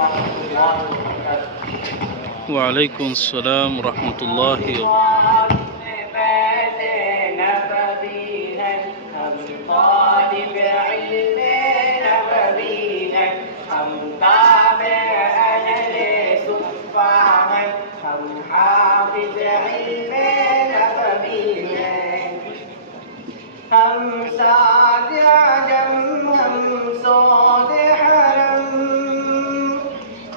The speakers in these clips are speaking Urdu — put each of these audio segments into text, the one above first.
ورحمة الله وبركاته. وعلیکم السلام ورحمۃ اللہ وبرکاتہ۔ ہم ساز عجم ہم سوز حرم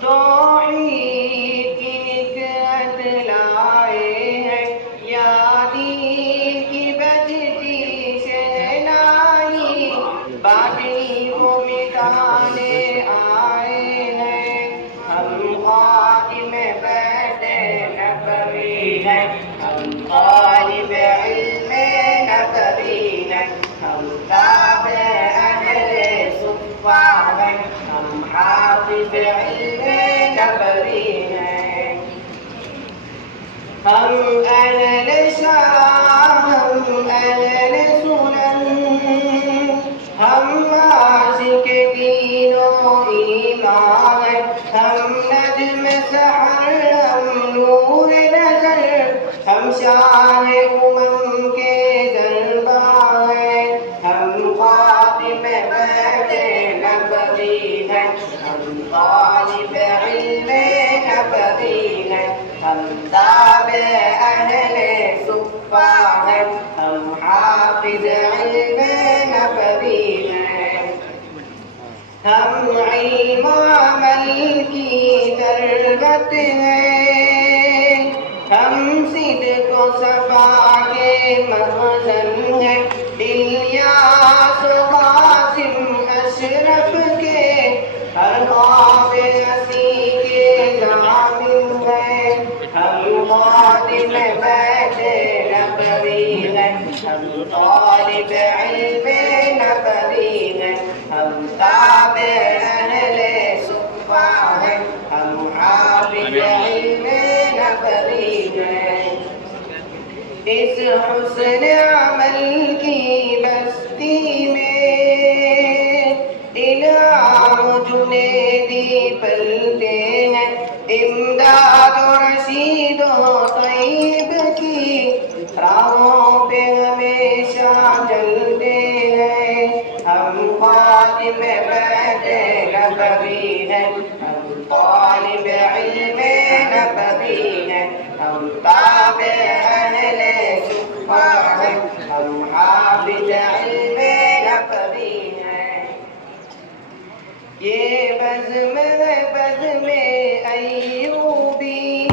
توحید کی نکہت لائے ہیں، یادی کی بجتی شہنائی باقی وہ مٹانے آئے ہیں۔ ہم خادم بیت نبوی ہیں، ہم طالب علم نبوی ہیں، ہم تابع اہل صفہ ہیں، ہم حافظ علم نبوی ہیں۔ ہم اہل شرع، ہم اہل سنن، ہم عاشق دین و ایمان ہیں، ہم نجم سحر، ہم نور نظر، ہم شاہ امم کے دربار ہیں۔ ہم خادم بیت نبوی ہیں، ہم طالب علم نبوی ہیں، ہم تابع اہل صفہ ہیں، ہم حافظ علم نبوی ہیں۔ ہم علم و عمل کی تربت ہیں، ہم صدق و صفا کے مخزن ہیں، الیاس و قاسم اشرف کے ہر خواب ہستی کے ضامن ہیں۔ ہم خادم بیت نبوی ہیں، ہم طالب علم نبوی ہیں، ہم تابع اہل صفہ ہیں، ہم حافظ علم نبوی ہیں۔ اس حسن عمل کی بستی میں انعام جنیدی پلتے ہیں، امداد و رشید و طیب کی راہوں پہ ہمیشہ چلتے ہیں۔ ہم خادم بیت نبوی ہیں، ہم طالب علم نبوی ہیں، ہم تابع اہل صفہ ہیں، ہم حافظ علم نبوی ہیں۔ یہ بزم ہے بزم ایوبی،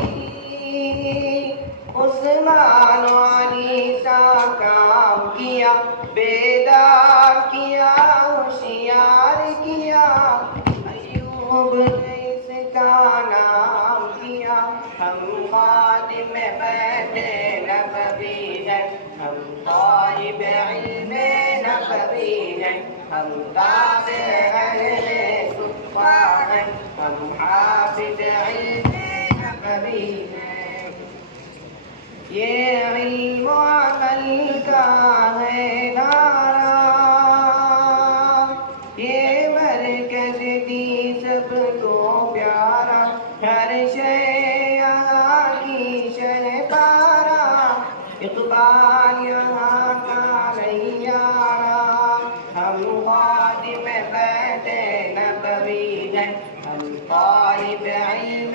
عثمان و علی سا کام کیا، بیدار کیا، ہوشیار کیا، ایوب نے اس کا نام کیا۔ ہم خادم بیت نبوی ہیں، ہم طالب علم نبوی ہیں، ہم تابع اہل صفہ ہیں، ہم حافظ علم نبوی ہیں۔ یہ علم و عمل کا ہے نعرہ، یہ مرکز دی سب کو پیارا، ہر شے یہاں کی شہ پارا، اقبال یہاں کا نیارہ۔ ہم خادم بیت نبوی ہیں، ہم طالب علم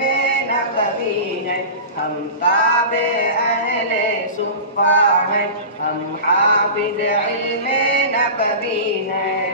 نبوی ہیں، ہم تابع اہل صفہ ہیں، ہم حافظ علم نبوی ہیں۔